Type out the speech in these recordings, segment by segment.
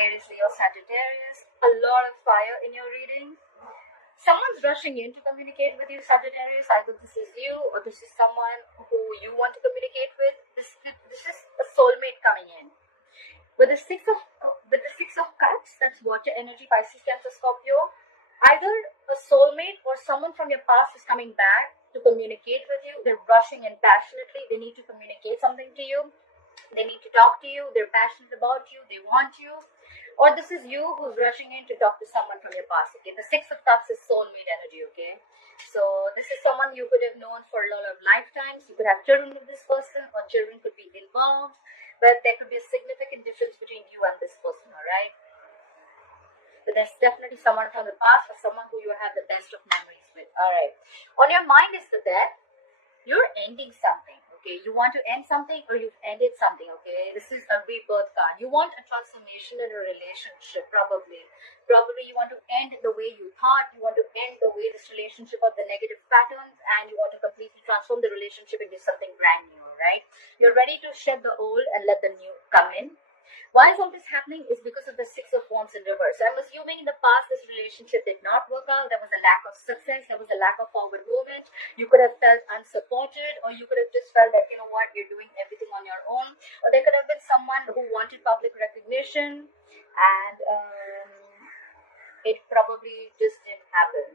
Aries, Leo, Sagittarius. A lot of fire in your reading. Someone's rushing in to communicate with you, Sagittarius. Either this is you or this is someone who you want to communicate with. This is a soulmate coming in. With the six of cups, that's water energy, Pisces, Cancer, Scorpio. Either a soulmate or someone from your past is coming back to communicate with you. They're rushing in passionately. They need to communicate something to you. They need to talk to you. They're passionate about you. They want you. Or this is you who's rushing in to talk to someone from your past. Okay, the Six of Cups is soulmate energy. Okay, so this is someone you could have known for a lot of lifetimes. You could have children with this person, or children could be involved. But there could be a significant difference between you and this person. All right. So there's definitely someone from the past or someone who you have the best of memories with. All right. On your mind is the death. You're ending something. Okay, you want to end something or you've ended something. Okay, this is a rebirth card. You want a transformation in a relationship. Probably you want to end the way you thought. You want to end the way this relationship or the negative patterns, and you want to completely transform the relationship into something brand new. Right? You're ready to shed the old and let the new come in. Why is all this happening is because of the Six of Wands in reverse. So I'm assuming in the past this relationship did not work out. There was a lack of success. There was a lack of forward movement. You could have felt unsupported, or you could have just felt that, you know what, you're doing everything on your own. Or there could have been someone who wanted public recognition, and it probably just didn't happen.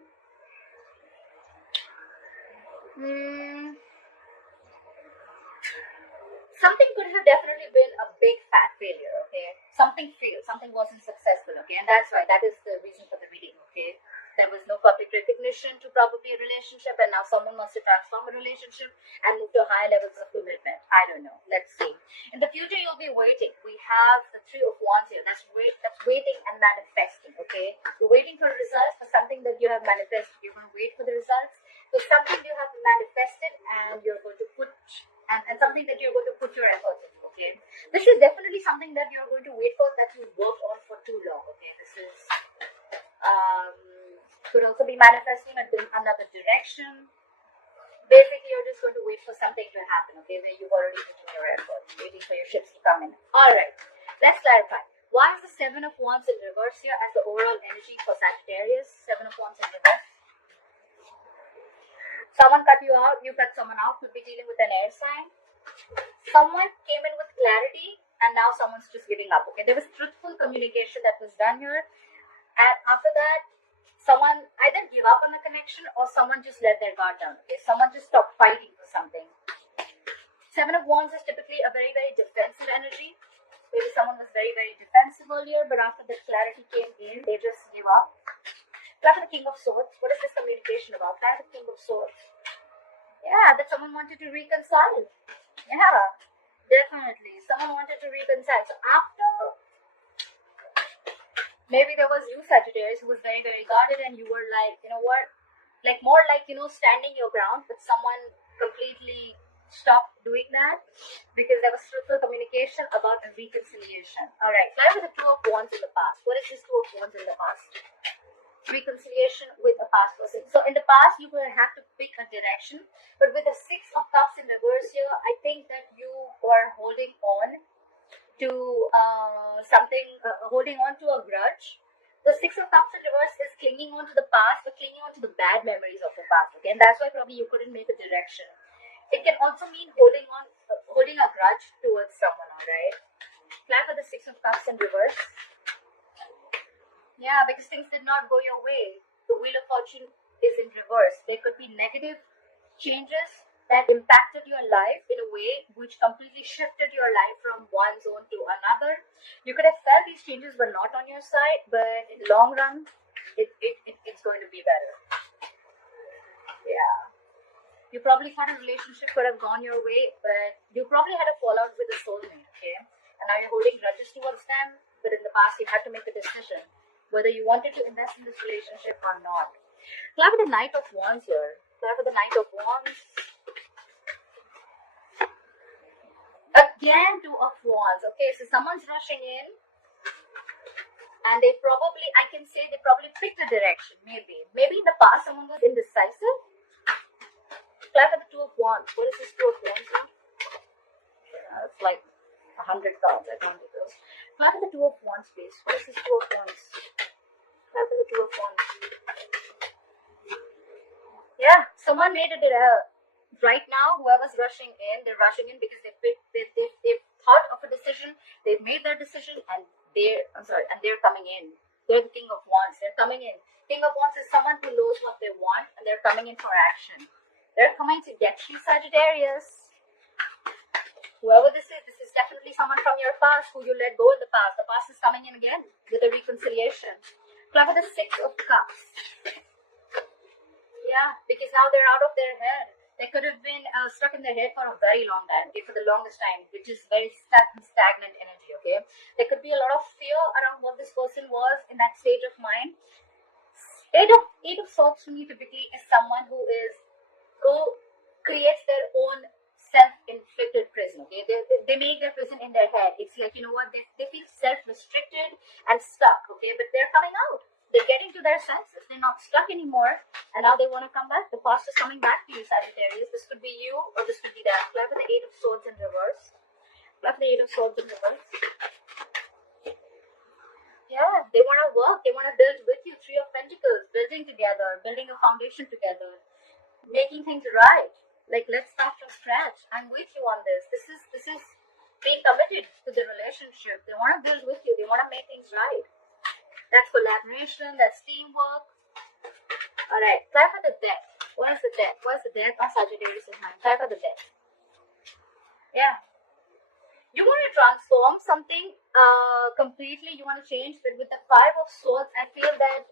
Something could have definitely been a big fat failure, okay? Something failed, something wasn't successful, okay? And that's why, that is the reason for the reading, okay? There was no public recognition to probably a relationship, and now someone wants to transform a relationship and move to higher levels of commitment. I don't know. Let's see. In the future, you'll be waiting. We have the Three of Wands here. That's waiting and manifesting, okay? You're waiting for results for something that you have manifested. You're going to wait for the results. So something you have manifested, and you're going to put... And something that you're going to put your efforts in, okay? This is definitely something that you're going to wait for, that you worked on for too long, okay? This is, could also be manifesting in another direction. Basically, you're just going to wait for something to happen, okay? Where you've already put in your efforts, waiting for your ships to come in. Alright, let's clarify. Why is the Seven of Wands in reverse here as the overall energy for Sagittarius? Seven of Wands in reverse. Someone cut you out, you cut someone out, could be dealing with an air sign. Someone came in with clarity, and now someone's just giving up, okay? There was truthful communication that was done here, and after that, someone either give up on the connection or someone just let their guard down, okay? Someone just stopped fighting for something. Seven of Wands is typically a very, very defensive energy. Maybe someone was very, very defensive earlier, but after the clarity came in, they just give up. Look at the King of Swords. What is this communication about? Look at the King of Swords. Yeah, that someone wanted to reconcile. Yeah, definitely. Someone wanted to reconcile. So after, maybe there was you, Sagittarius, who was very, very guarded, and you were like, you know what? Like more like, you know, standing your ground, but someone completely stopped doing that because there was truthful communication about a reconciliation. Alright, so I have the Two of Wands in the past. What is this Two of Wands in the past? Reconciliation with a past person. So in the past, you will have to pick a direction, but with the Six of Cups in reverse here, I think that you are holding on to something, holding on to a grudge. The Six of Cups in reverse is clinging on to the past, but clinging on to the bad memories of the past, okay? And that's why probably you couldn't make a direction. It can also mean holding a grudge towards someone, alright? Plan for the Six of Cups in reverse. Yeah, because things did not go your way. The Wheel of Fortune is in reverse. There could be negative changes that impacted your life in a way which completely shifted your life from one zone to another. You could have felt these changes were not on your side, but in the long run, it's going to be better. Yeah. You probably thought a relationship could have gone your way, but you probably had a fallout with a soulmate, okay? And now you're holding grudges towards them, but in the past you had to make a decision whether you wanted to invest in this relationship or not. Clap with the Knight of Wands here. Clap with the Knight of Wands. Again, Two of Wands. Okay, so someone's rushing in, and they probably, I can say they probably picked a direction, maybe. Maybe in the past someone was indecisive. Clap with the Two of Wands. What is this Two of Wands here? It's like 100 cards. I can't do those. Clap for the Two of Wands, please. What is this Two of Wands? Clap for the Two of Wands. Yeah, someone made it right now. Whoever's rushing in, they're rushing in because they've thought of a decision, they've made their decision, and they're coming in. They're the King of Wands. They're coming in. King of Wands is someone who knows what they want, and they're coming in for action. They're coming to get you, Sagittarius. Whoever this is definitely someone from your past who you let go in the past. The past is coming in again with a reconciliation. Clap for the Six of Cups. Yeah, because now they're out of their head. They could have been stuck in their head for a very long time, okay, for the longest time, which is very stuck and stagnant energy, okay. There could be a lot of fear around what this person was in that stage of mind. Eight of Swords to me typically is someone who creates their own self-inflicted prison, okay. They make their prison in their head. It's like, you know what, they feel self-restricted and stuck, okay, but they're coming out. They're getting to their senses. They're not stuck anymore, and now they want to come back. The past is coming back to you, Sagittarius. This could be you, or this could be that. Clap for the Eight of Swords in reverse. Clap for the Eight of Swords in reverse. Yeah, they want to work. They want to build with you. Three of Pentacles, building together, building a foundation together, making things right. Like, let's start from scratch. I'm with you on this. This is being committed to the relationship. They want to build with you. They want to make things right. That's collaboration. That's teamwork. All right. Try for the Death. What is the Death? What is the Death on Sagittarius' mind? Try for the Death. Yeah. You want to transform something completely. You want to change, but with the Five of Swords, I feel that.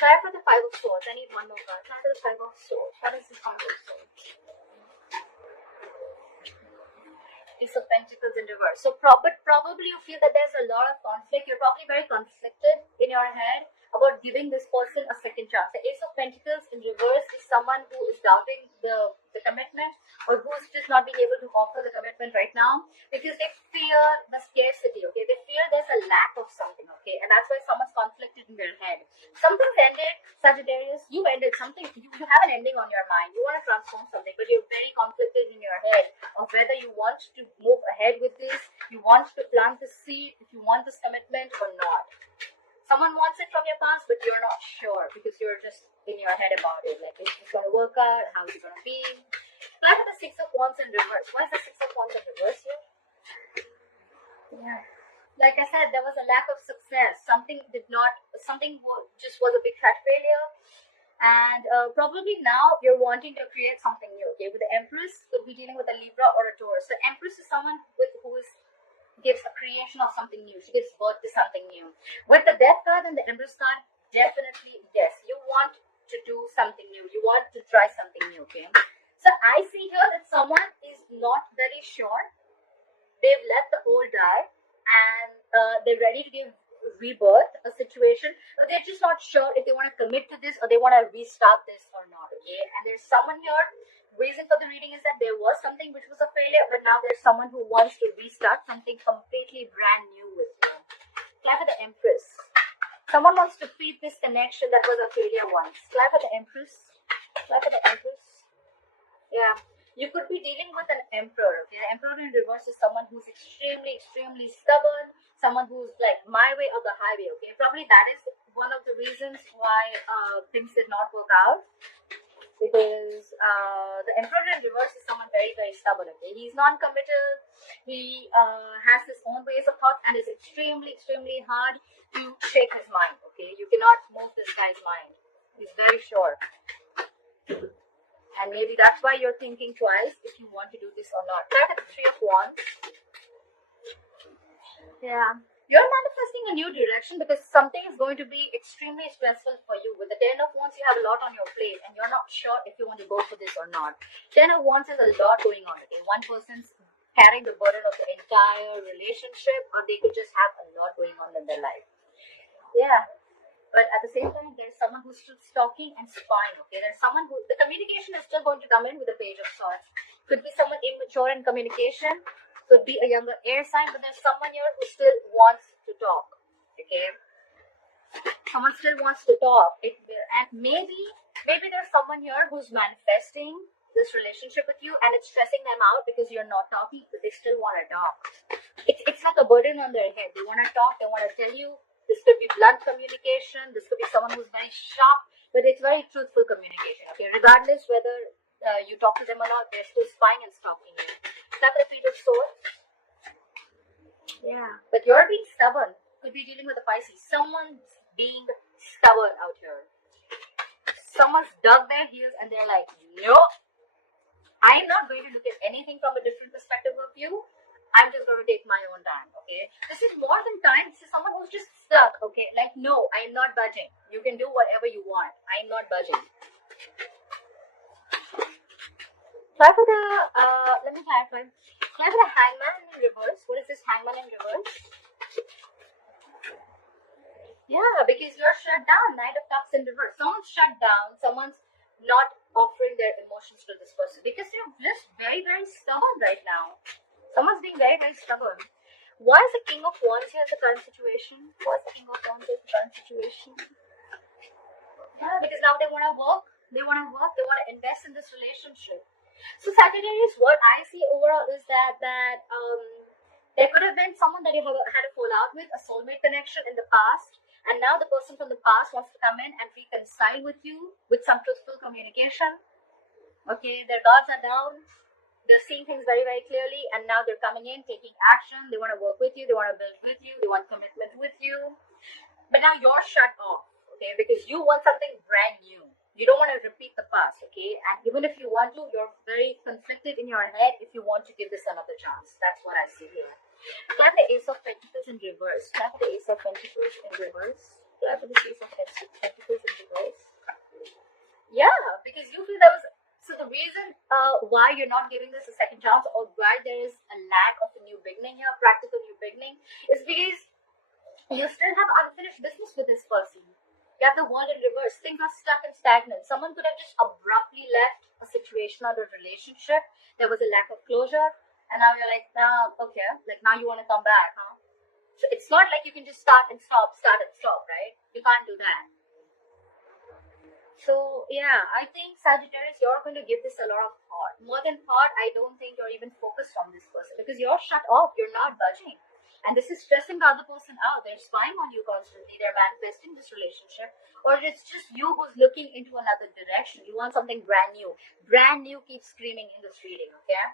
Try for the Five of Swords. I need one more card. Try for the Five of Swords. What is this Five of Swords? Ace of Pentacles in reverse. So probably you feel that there's a lot of conflict. You're probably very conflicted in your head about giving this person a second chance. The Ace of Pentacles in reverse is someone who is doubting the commitment, or who's just not being able to offer the commitment right now because they fear the scarcity, okay? They fear there's a lack of something, okay? And that's why someone's conflicted in their head. Something's ended, Sagittarius. You ended something. You have an ending on your mind. You want to transform something, but you're very conflicted in your head of whether you want to move ahead with this, you want to plant the seed, if you want this commitment or not. Someone wants it from your past, but you're not sure because you're just in your head about it. Like, is it going to work out? How is it going to be? Look at the Six of Wands in reverse. Why is the Six of Wands in reverse here? Yeah. Like I said, there was a lack of success. Something just was a big fat failure. And probably now you're wanting to create something new, okay? With the Empress, could be dealing with a Libra or a Taurus. So Empress is someone who gives a creation of something new. She gives birth to something new. With the Death card and the Empress card, definitely, yes, you want to do something new. You want to try something new, okay? So I see here that someone is not very sure. They've let the old die, and they're ready to give rebirth a situation, but they're just not sure if they want to commit to this or they want to restart this or not, okay? And there's someone here, reason for the reading is that there was something which was a failure, but now there's someone who wants to restart something completely brand new with you. Clap for the Empress. Someone wants to feed this connection that was a failure once. Clap for the Empress. Clap for the Empress. Yeah. You could be dealing with an Emperor, okay? The Emperor in reverse is someone who's extremely, extremely stubborn, someone who's like my way or the highway, okay? Probably that is one of the reasons why things did not work out, because the Emperor in reverse is someone very, very stubborn, okay? He's non-committal, he has his own ways of thought, and is extremely, extremely hard to shake his mind, okay? You cannot move this guy's mind. He's very sure. And maybe that's why you're thinking twice if you want to do this or not. Look at the Three of Wands. Yeah. You're manifesting a new direction because something is going to be extremely stressful for you. With the Ten of Wands, you have a lot on your plate and you're not sure if you want to go for this or not. Ten of Wands is a lot going on, okay? One person's carrying the burden of the entire relationship, or they could just have a lot going on in their life. Yeah. But at the same time, there's someone who's still stalking and spying, okay? There's someone who, the communication is still going to come in with the Page of Swords. Could be someone immature in communication. Could be a younger air sign, but there's someone here who still wants to talk, okay? Someone still wants to talk. And maybe there's someone here who's manifesting this relationship with you and it's stressing them out because you're not talking, but they still want to talk. It's like a burden on their head. They want to talk, they want to tell you. This could be blunt communication, this could be someone who's very sharp, but it's very truthful communication, okay? Regardless whether you talk to them or not, they're still spying and stalking you. That's the Page of Swords. Yeah, but you're being stubborn. Could be dealing with a Pisces. Someone's being stubborn out here. Someone's dug their heels and they're like, no, I'm not going to look at anything from a different perspective of you. I'm just going to take my own time, okay? This is more than time. This is someone who's just stuck, okay? Like, no, I am not budging. You can do whatever you want. I am not budging. Try for the, let me clarify. Try for the Hangman in reverse. What is this Hangman in reverse? Yeah, because you're shut down. Knight of Cups in reverse. Someone's shut down. Someone's not offering their emotions to this person because they're just very, very stubborn right now. Someone's being very, very stubborn. Why is the King of Wands here in the current situation? Why is the King of Wands here in the current situation? Yeah, because now they want to work. They want to invest in this relationship. So Sagittarius, what I see overall is that there could have been someone that you had a fallout with, a soulmate connection in the past, and now the person from the past wants to come in and reconcile with you with some truthful communication. Okay, their guards are down. They're seeing things very, very clearly, and now they're coming in, taking action. They want to work with you. They want to build with you. They want commitment with you. But now you're shut off, okay, because you want something brand new. You don't want to repeat the past, okay? And even if you want to, you're very conflicted in your head if you want to give this another chance. That's what I see here. Try the Ace of Pentacles in reverse. Try the Ace of Pentacles in reverse. Try the Ace of Pentacles in reverse. Yeah, because you feel there was... So the reason why you're not giving this a second chance, or why there is a lack of a new beginning here, practical new beginning, is because you still have unfinished business with this person. You have the World in reverse. Things are stuck and stagnant. Someone could have just abruptly left a situation or a relationship. There was a lack of closure, and now you're like, okay, like now you want to come back, huh? So it's not like you can just start and stop, right? You can't do that. So, yeah, I think Sagittarius, you're going to give this a lot of thought. More than thought, I don't think you're even focused on this person because you're shut off. You're not budging. And this is stressing the other person out. They're spying on you constantly. They're manifesting this relationship. Or it's just you who's looking into another direction. You want something brand new. Brand new keeps screaming in this reading, okay?